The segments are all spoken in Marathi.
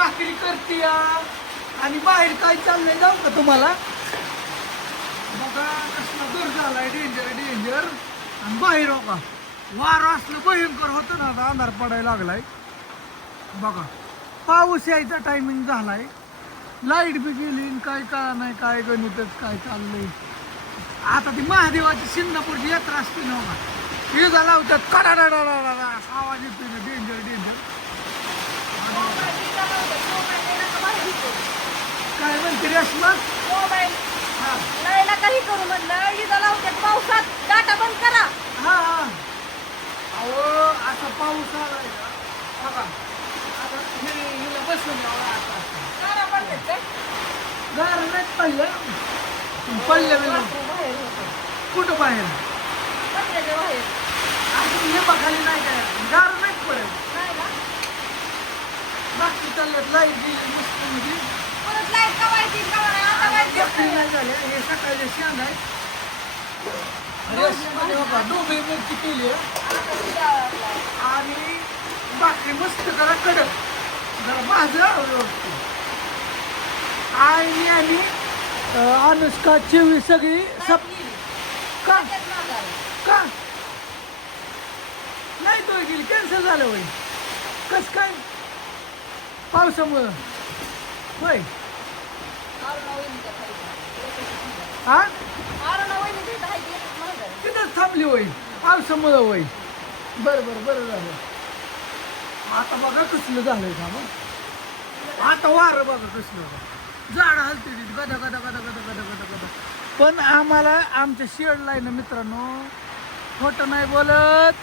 भाकरी करते आणि बाहेर काय चाललंय जाऊ का तुम्हाला? बघा कसला दूर झालाय डेंजर डेंजर आणि बाहेर हो का? वार असलं भयंकर होतं ना आता अंधार पडायला लागलाय. बघा पाऊस यायचा टायमिंग झालाय. लाइट बी गेली काय का नाही काय गणितच काय चाललंय. आता ती महादेवाची सिंगापूरची यात्रा असते ना हो बघा युजा लावतात कडाडाडाडाडा असा आवाज येतोय ना डेंजर डेंजर काय म्हणते रेश्मा मोबाईल हा नाही काही करू म्हणलं. इथं लावतात पावसात. डाटा बंद करा. हा हा. अहो असा पाऊस आलाय का? बघा. आता हे हिला बसून यावं आता? गार नाही पडलं पडलं बिलं वासरू बाहेर होतं. कुठं बाहेर पत्र्याच्या बाहेर अजून हे बघायला नाही काय गार नाही पडेल नाही ना बाकी चालल्यात लाइट गेली म्हणजे परत लाइट कवायची कवा नाही आता बाकी नाही. झाले. हे सकाळचे शेंग आहे. डोबे मिरची केली. आणि बाकी मस्त जरा कडक. जरा भाजला व्यवस्थित आणि अनुष्का चिवी सगळी गेली. का. का? नाही तो गेली कॅन्सल झालं होय. कस काय? पावसामुळं. होय. अरुणा हा तिथंच थांबली होय. पावसामुळं होय. बरं बरं बरं झालं आता बघा कसलं झालंय का मग आता वारं बघा कसलं झाडं हलते गदा गदा गदा गदा गदा गदा गदा. पण आम्हाला आमच्या शेडला आहे ना मित्रांनो खोटं नाही बोलत.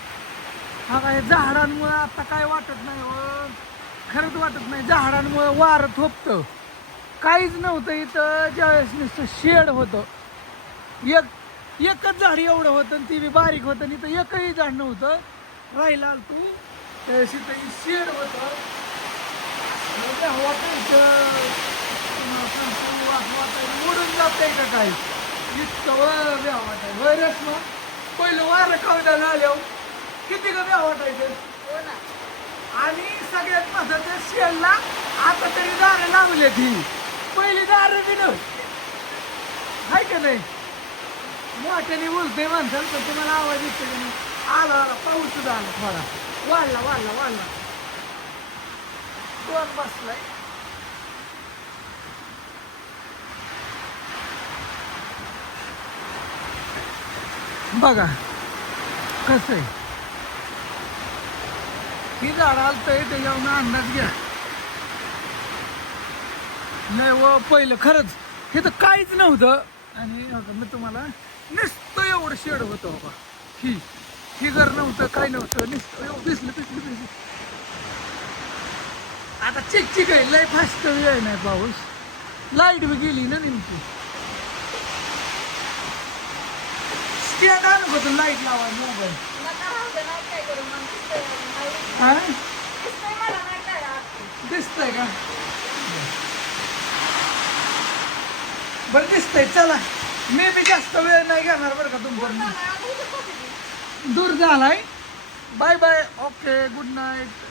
हा काय झाडांमुळं आता काय वाटत नाही हो. खरंच वाटत नाही. झाडांमुळं वारं थोपतं. काहीच नव्हतं इथं. ज्यावेळेस नुसतं शेड होतं. एक एकच झाड एवढं होतं आणि ती बी बारीक होतं आणि इथं एकही झाड नव्हतं. राहिला तू. त्यावेळेस इथं शेड होतं. वाटायचं तुमचं मोडून जातंय का काही. इतकं व व्या वाटायचं होय पहिलं वारं कवड्याला आल्यावर किती का व्या वाटायचं आणि सगळ्यात महत्वाचं शेलला आता तरी दारं लावली ती पहिली दारं बी हाय का नाही? मोठ्याने बोलतोय माणसाला पण तुम्हाला आवाज येतो का नाही? आला आला पाऊस सुद्धा आला. थोडा वाढला वाढला वाढला. दोन बसलाय? बघा कसं आहे? ही झाड आलतंय त्याच्यावरून अंदाज घ्या. नाही व पहिलं खरंच हे तर काहीच नव्हतं. आणि आता मी तुम्हाला नुसतं एवढं शेड होतं बाबा. ही ही घर नव्हतं काय नव्हतं नुसतं एवढं दिसलं दिसलं दिसलं. आता चिकचिक आहे लय फास्ट वेळ नाही पाऊस. लाइट बी गेली ना नेमकी. स्टँड आणू लाइट लावायला मोबाईल हा दिसतंय मला नाही काय राहत. दिसतंय का? बरं दिसतंय चला. मी बी जास्त वेळ नाही घेणार बरं का तुमचा नाही, आता इथं बसू दे. दूर झालाय. Bye bye okay good night